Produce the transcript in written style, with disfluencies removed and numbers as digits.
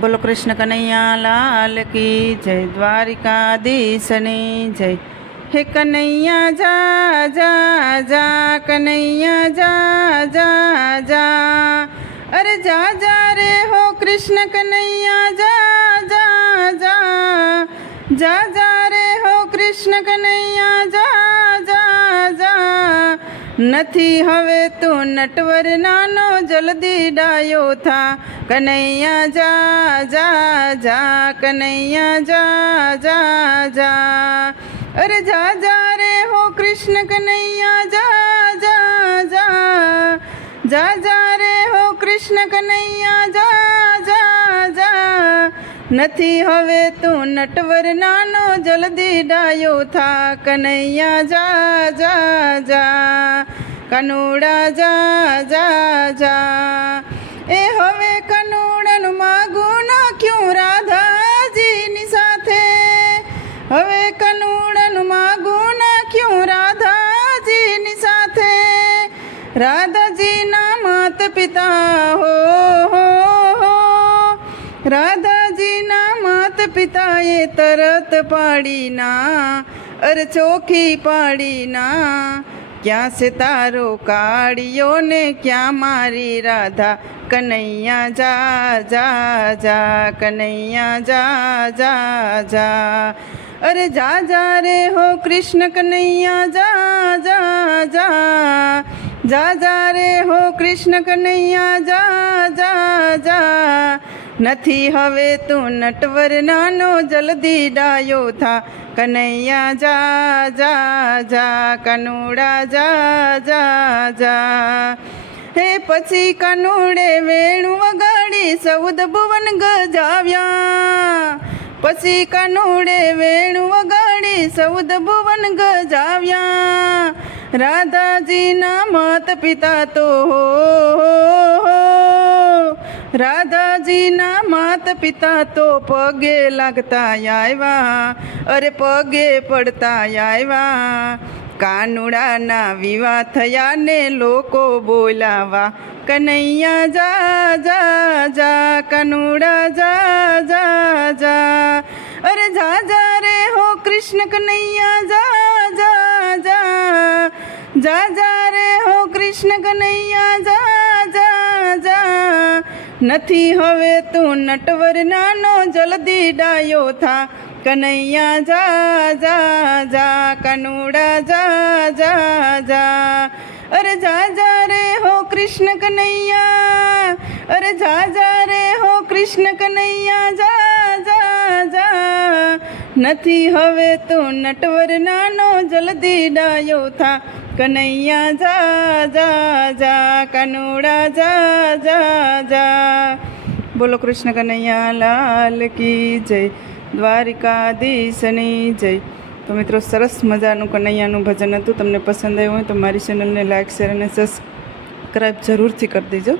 બોલો કૃષ્ણ કનૈયા લાલ કી જય, દ્વારિકાધીશની જય। હે કનૈયા જા જા જા, કનૈયા જા જા જા, અરે જા જા રે હો કૃષ્ણ કનૈયા જા જા જા, જા જા રે હો કૃષ્ણ કનૈયા જા જા જા। નથી હવે તું નટવર નાનો, જલ્દી ડાયો થા, કનૈયા જા જા જા, કનૈયા જા જા જા, અરે જા જા રે હો કૃષ્ણ કનૈયા જા જા જા, જા જા રે હો કૃષ્ણ કનૈયા જા જા જા। નથી હવે તું નટવર નાનો, જલ્દી ડાયો થા, કનૈયા જા જા જા, કનુડા જા જા જા। એ હવે કનુડાનું માગું નાખ્યું રાધાજીની સાથે, હવે કનુડાનું માગું નાખ્યું રાધાજીની સાથે, રાધાજીના માત પિતા હો રાધાજીના માત પિતાએ તરત પાડીના, અરે ચોખી પાડીના, ક્યાં છે તારો કાળિયો ને ક્યાં મારી રાધા, કનૈયા જા જા જા, કનૈયા જા જા જા, અરે જા જા રે હો કૃષ્ણ કનૈયા જા જા જા, જા જા રે હો કૃષ્ણ કનૈયા જા જા જા। નથી હવે તું નટવર નાનો, જલ્દી ડાયો થા, કનૈયા જા જા જા, કનુડા જા જા જા। હે પછી કનુડે વેણું વગાડી 14 ભુવન ગજાવ્યા, પછી કનુડે વેણું વગાડી 14 ભુવન ગજાવ્યા, રાધાજીના માત પિતા તો રાધાજીના માત પિતા તો પગે લાગતા આવ્યા, અરે પગે પડતા આવ્યા, કાનુડાના વિવાહ થયા ને લોકો બોલાવા, કનૈયા જા જા જા, કનુડા જા જા જા, અરે જા જા રે હો કૃષ્ણ કનૈયા જા જા જા, જા જા રે હો કૃષ્ણ કનૈયા જા જા જા। નથી હવે તું નટવર નાનો, જલ્દી ડાયો થા, કનૈયા જા જા જા, કનુડા જા જા જા, અરે જા જા રે હો કૃષ્ણ કનૈયા, અરે જા જા રે હો કૃષ્ણ કનૈયા જા જા જા। નથી હવે તું નટવર નાનો, જલ્દી ડાયો થા, કનૈયા જા જા જા, કનુડા જા જા જા। બોલો કૃષ્ણ કનૈયા લાલ કી જય, દ્વારિકાધીશની જય। તો મિત્રો, સરસ મજાનું કનૈયાનું ભજન હતું। તમને પસંદ આવ્યું હોય તો મારી ચેનલને લાઈક, શેર અને સબસ્ક્રાઈબ જરૂરથી કરી દેજો।